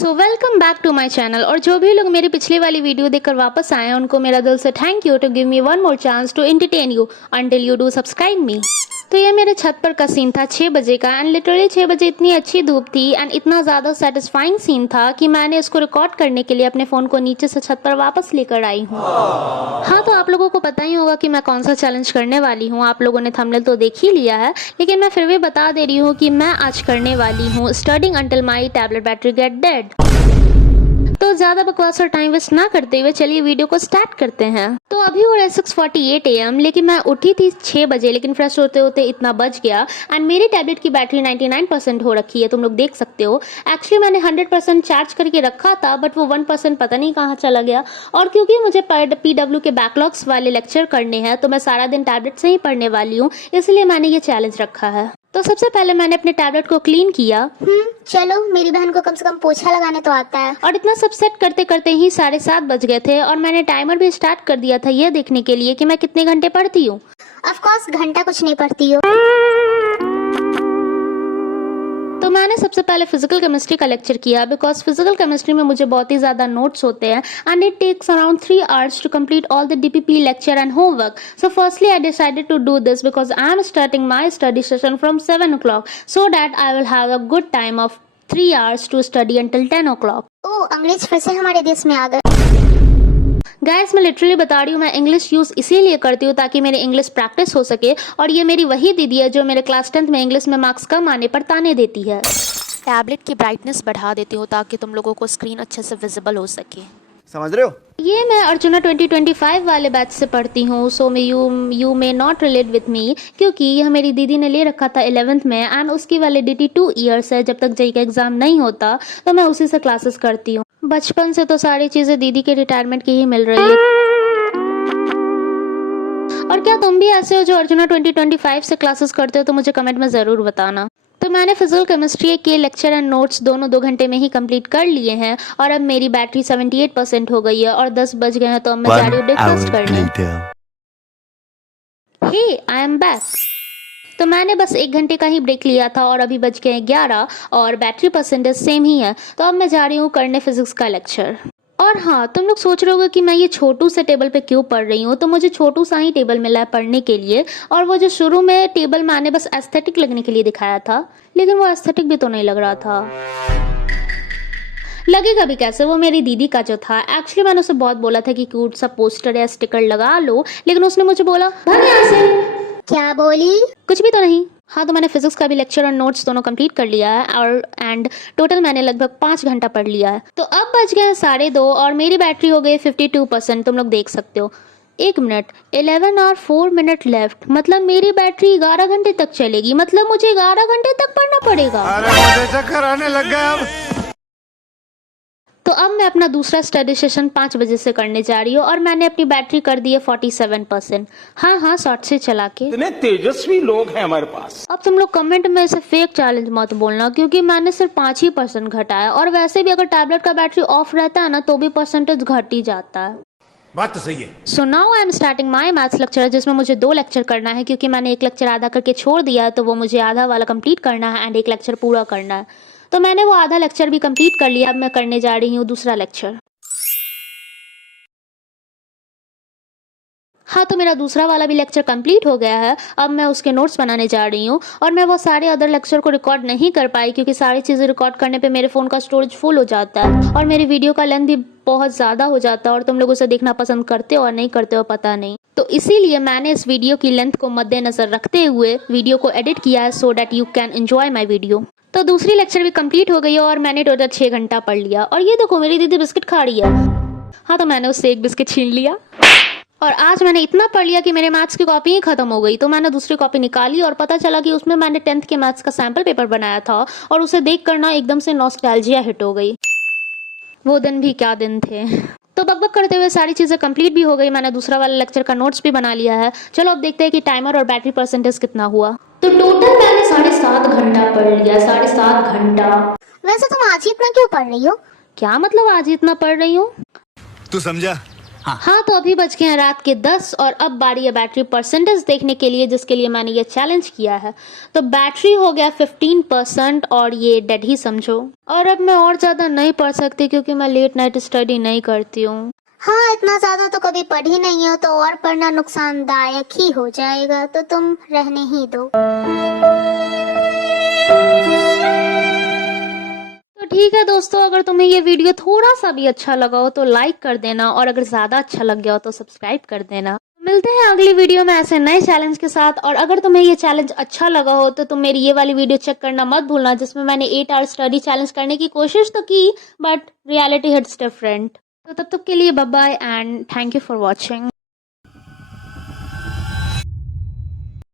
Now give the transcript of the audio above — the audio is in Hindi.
So welcome back to my channel. और जो भी लोग मेरी पिछली वाली वीडियो देखकर वापस आए हैं उनको मेरा दिल से thank you to give me one more chance to entertain you until you do subscribe me. तो ये मेरे छत पर का सीन था 6 बजे का एंड लिटरली 6 बजे इतनी अच्छी धूप थी एंड इतना ज़्यादा सेटिस्फाइंग सीन था कि मैंने इसको रिकॉर्ड करने के लिए अपने फ़ोन को नीचे से छत पर वापस लेकर आई हूँ। हाँ, तो आप लोगों को पता ही होगा कि मैं कौन सा चैलेंज करने वाली हूँ। आप लोगों ने थंबनेल तो देख ही लिया है, लेकिन मैं फिर भी बता दे रही हूँ कि मैं आज करने वाली हूँ स्टडिंग अंटिल माई टैबलेट बैटरी गेट डेड। तो ज़्यादा बकवास और टाइम वेस्ट ना करते हुए चलिए वीडियो को स्टार्ट करते हैं। तो अभी हो रहा है 6:48 AM, लेकिन मैं उठी थी 6 बजे, लेकिन फ्रेश होते होते इतना बज गया एंड मेरी टैबलेट की बैटरी 99% हो रखी है, तुम लोग देख सकते हो। एक्चुअली मैंने 100% चार्ज करके रखा था, बट वो 1% पता नहीं कहाँ चला गया। और क्योंकि मुझे PW के बैकलॉग्स वाले लेक्चर करने हैं तो मैं सारा दिन टैबलेट से ही पढ़ने वाली हूँ, इसलिए मैंने ये चैलेंज रखा है। तो सबसे पहले मैंने अपने टैबलेट को क्लीन किया। चलो, मेरी बहन को कम से कम पोछा लगाने तो आता है। और इतना सब सेट करते करते ही 7:30 बज गए थे और मैंने टाइमर भी स्टार्ट कर दिया था ये देखने के लिए कि मैं कितने घंटे पढ़ती हूँ। ऑफ कोर्स घंटा कुछ नहीं पढ़ती हो। तो मैंने सबसे पहले फिजिकल केमिस्ट्री का लेक्चर किया बिकॉज फिजिकल केमिस्ट्री में मुझे बहुत ही ज़्यादा नोट्स होते हैं and it takes around 3 hours to complete all the DPP lecture and homework. So firstly I decided to do this because I am starting my study session from 7 o'clock so that I will have a good time of 3 hours to study until 10 o'clock. ओ, अंग्रेज फिर से हमारे देश में आ गए। गाइस, मैं लिटरली बता रही हूँ, मैं इंग्लिश यूज़ इसीलिए करती हूँ ताकि मेरी इंग्लिश प्रैक्टिस हो सके। और ये मेरी वही दीदी है जो मेरे क्लास 10th में इंग्लिश में मार्क्स कम आने पर ताने देती है। टैबलेट की ब्राइटनेस बढ़ा देती हूँ ताकि तुम लोगों को स्क्रीन अच्छे से विजिबल हो सके। समझ रहे हो? ये मैं अर्जुना 2025 वाले बैच से पढ़ती हूँ, so may you may not relate with me, क्योंकि यह मेरी दीदी ने ले रखा था 11th में एंड उसकी वैलिडिटी 2 years है। जब तक JEE का एग्ज़ाम नहीं होता तो मैं उसी से क्लासेस करती हूँ। बचपन से तो सारी चीज़ें दीदी के रिटायरमेंट की ही मिल रही है। और क्या तुम भी ऐसे हो जो अर्जुना 2025 से क्लासेस करते हो तो मुझे कमेंट में ज़रूर बताना। तो मैंने फिजिकल केमिस्ट्री के लेक्चर एंड नोट्स दोनों 2 घंटे में ही कंप्लीट कर लिए हैं और अब मेरी बैटरी 78% हो गई है और 10 बज गए हैं तो अब मैं जा रही हूँ ब्रेकफास्ट करने। हे, आई एम बैक। तो मैंने बस 1 घंटे का ही ब्रेक लिया था और अभी बज गए 11 और बैटरी परसेंटेज सेम ही है, तो अब मैं जा रही हूँ करने फिजिक्स का लेक्चर। और हाँ, तुम लोग सोच रहे होगे कि मैं ये छोटू से टेबल पे क्यों पढ़ रही हूँ। तो मुझे छोटू सा ही टेबल मिला है पढ़ने के लिए, और वो जो शुरू में टेबल मैंने बस एस्थेटिक लगने के लिए दिखाया था, लेकिन वो एस्थेटिक भी तो नहीं लग रहा था। लगेगा भी कैसे, वो मेरी दीदी का जो था। एक्चुअली मैंने उसे बहुत बोला था कि क्यूट सा पोस्टर या स्टिकर लगा लो, लेकिन उसने मुझे बोला भाग यहाँ से। क्या बोली? कुछ भी तो नहीं। हाँ, तो मैंने फिजिक्स का भी लेक्चर और नोट्स दोनों कंप्लीट कर लिया है और एंड टोटल मैंने लगभग 5 घंटा पढ़ लिया है। तो अब बज गए 2:30 और मेरी बैटरी हो गई 52%, तुम लोग देख सकते हो। 1 मिनट, 11 और 4 मिनट लेफ्ट, मतलब मेरी बैटरी 11 घंटे तक चलेगी, मतलब मुझे 11 घंटे तक पढ़ना पड़ेगा। अरे मुझे चक्कर आने लग गया अब। तो अब मैं अपना दूसरा स्टडी सेशन 5 बजे से करने जा रही हूँ और मैंने अपनी बैटरी कर दी है 47%। हाँ, शॉर्ट से चला के। इतने तेजस्वी लोग हैं हमारे पास। अब तुम लोग कमेंट में इसे फेक चैलेंज मत बोलना, क्योंकि मैंने सिर्फ 5% घटाया और वैसे भी अगर टैबलेट का बैटरी ऑफ रहता है ना तो भी परसेंटेज घट ही जाता है। बात तो सही है। So now I am starting my maths lecture, जिसमें मुझे 2 लेक्चर करना है, क्योंकि मैंने 1 लेक्चर आधा करके छोड़ दिया है, तो वो मुझे आधा वाला कंप्लीट करना है एंड 1 लेक्चर पूरा करना है। तो मैंने वो आधा लेक्चर भी कंप्लीट कर लिया। अब मैं करने जा रही हूँ दूसरा लेक्चर। हाँ, तो मेरा दूसरा वाला भी लेक्चर कंप्लीट हो गया है। अब मैं उसके नोट्स बनाने जा रही हूँ और मैं वो सारे अदर लेक्चर को रिकॉर्ड नहीं कर पाई, क्योंकि सारी चीज़ें रिकॉर्ड करने पे मेरे फ़ोन का स्टोरेज फुल हो जाता है और मेरी वीडियो का लेंथ भी बहुत ज़्यादा हो जाता है, और तुम लोग उसे देखना पसंद करते हो और नहीं करते हो पता नहीं। तो इसीलिए मैंने इस वीडियो की लेंथ को मद्देनज़र रखते हुए वीडियो को एडिट किया है so that you can enjoy my video. तो दूसरी लेक्चर भी कंप्लीट हो गई है और मैंने टोटल 6 घंटा पढ़ लिया। और ये देखो, मेरी दीदी बिस्किट खा रही है। हाँ, तो मैंने उससे 1 बिस्किट छीन लिया। और आज मैंने इतना पढ़ लिया कि मेरे मैथ्स की कॉपी ही खत्म हो गई, तो मैंने दूसरी कॉपी निकाली और पता चला कि उसमें मैंने 10th के मैथ्स का सैम्पल पेपर बनाया था और उसे देख कर ना एकदम से नॉस्टैल्जिया हिट हो गई। वो दिन भी क्या दिन थे। तो बकबक करते हुए सारी चीज़ें कंप्लीट भी हो गई। मैंने दूसरा वाला लेक्चर का नोट्स भी बना लिया है। चलो अब देखते हैं कि टाइमर और बैटरी परसेंटेज कितना हुआ। तो टोटल मैंने 7.5 घंटा पढ़ लिया। 7.5 घंटा। वैसे तुम आज ही इतना क्यों पढ़ रही हो? क्या मतलब आज ही इतना पढ़ रही हूँ? तू समझा? हाँ तो अभी बज गए हैं रात के 10 और अब बारी है बैटरी परसेंटेज देखने के लिए, जिसके लिए मैंने ये चैलेंज किया है। तो बैटरी हो गया 15% और ये डेड ही समझो। और अब मैं और ज़्यादा नहीं पढ़ सकती क्योंकि मैं लेट नाइट स्टडी नहीं करती हूँ। हाँ, इतना ज्यादा तो कभी पढ़ी नहीं हो, तो और पढ़ना नुकसानदायक ही हो जाएगा, तो तुम रहने ही दो। तो ठीक है दोस्तों, अगर तुम्हें ये वीडियो थोड़ा सा भी अच्छा लगा हो तो लाइक कर देना, और अगर ज़्यादा अच्छा लग गया हो तो सब्सक्राइब कर देना। मिलते हैं अगली वीडियो में ऐसे नए चैलेंज के साथ। और अगर तुम्हें ये चैलेंज अच्छा लगा हो तो तुम मेरी ये वाली वीडियो चेक करना मत भूलना, जिसमें मैंने 8 आवर स्टडी चैलेंज करने की कोशिश तो की, बट रियलिटी हिट्स डिफरेंट। तो तब तक के लिए bye bye and thank you for watching.